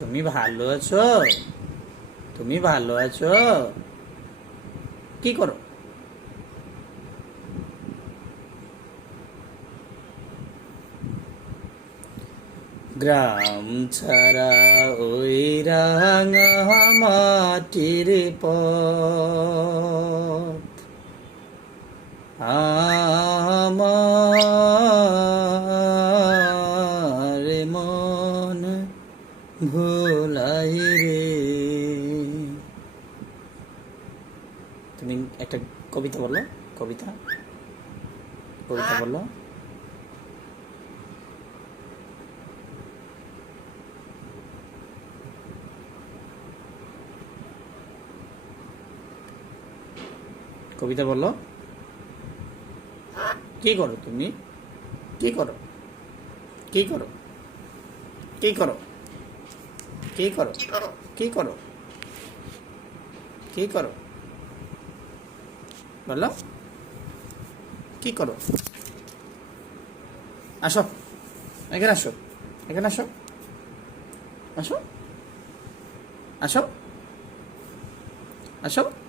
তুমি ভালো আছো? তুমি ভালো আছো? কি করো? গ্রাম ছাড়া ওই রাঙা মাটির পথ আমার মন ভোলাই রে। তুমি একটা কবিতা বলো। কবিতা কবিতা বলো। কবিতা বলো। কি করো তুমি? কি করো? কি করো? কি করো? কি করো? কি করো? কি করো? বলো। কি করো? আসো, এখানে আসো। এখানে আসো। আসো। আসো। আসো।